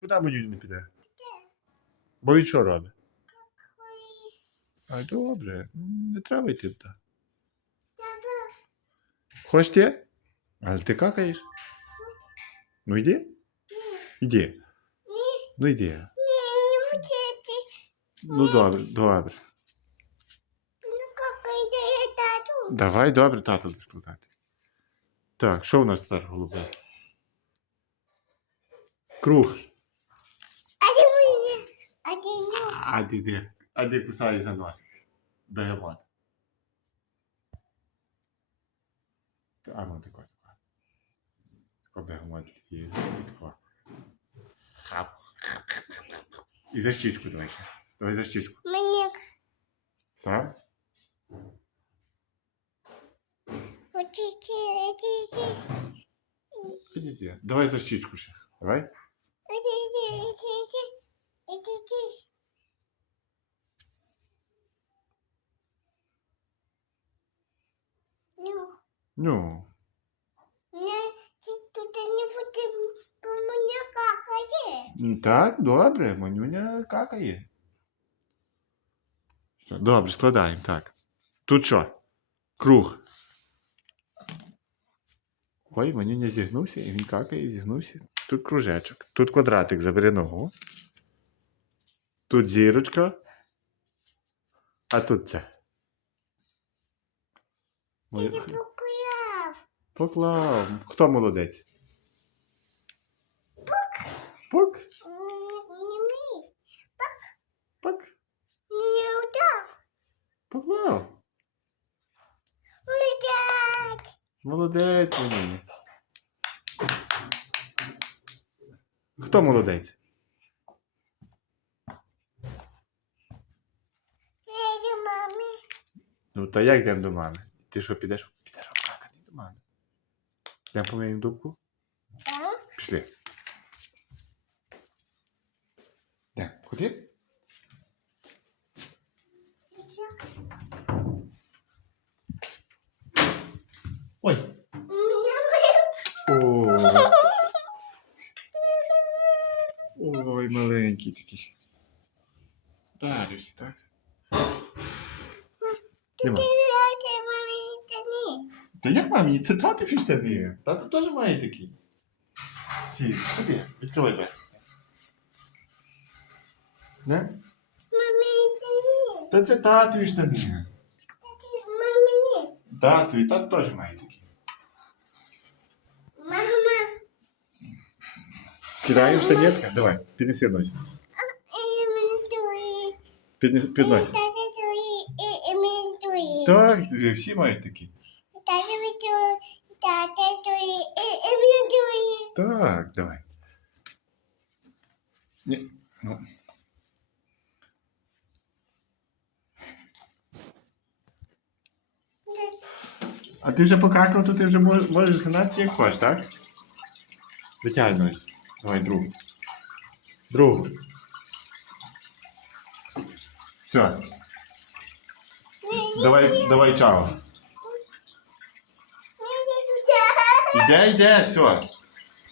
Куди Манюнь не піде? Бо він що робить? А добре, не треба йти туди. Хочеш ти? Але ти какаєш? Ну йди. Іди. Ну йди. Ну добре, добре. Давай, добре, тато буде складати. Так, що у нас тепер голубе? Круг. А ти де? А ти кусаєш за нос. Бегемот. А ну тако, тако. Тако бегемот. І, тако. Хап. І за щічку давай ще. Давай за щічку. Мені Так? Давай за щічку ще. Давай. Ну, не, тут не буде, бо мене какає. Так, добре, манюня какає. Все, Добре, складаємо, так. Тут що? Круг. Ой, манюня зігнувся, і він какає, зігнувся. Тут кружечок. Тут квадратик, забери ногу. Тут зірочка. А тут це. Моє-. Поклав. Хто молодець? Пук. Не мій. Пук. Не удав. Поклав. Удать. Молодець мені. Хто молодець? Я йду мамі. Ну, та як йдемо до мами? Ти що, підеш? Підеш обкакати до мами. Йдемо помиємо дубку? Так? Пішли. Де? Куди? Ой. О. Ой, маленький такий. Дарився, так? Нема. Та як мамі, це тато штани. Тато теж має такі. Сі, ходи, відкривай двері. Не? Мамі, та ні. Та це татові штани. Мамі, ні. Татові, тато теж має такі. Мама. Скидаємо штанетка? Давай, піднеси ноги. І. Піднеси, під ноги. І. Так, всі мають такі. Так, давай. Ні, ну. А ти вже покакав, то ти вже мож- можеш згинатися як хочеш, так? Витягай ноги. Давай другу. Другу. Все. Давай, давай чао. Іде, йде, все.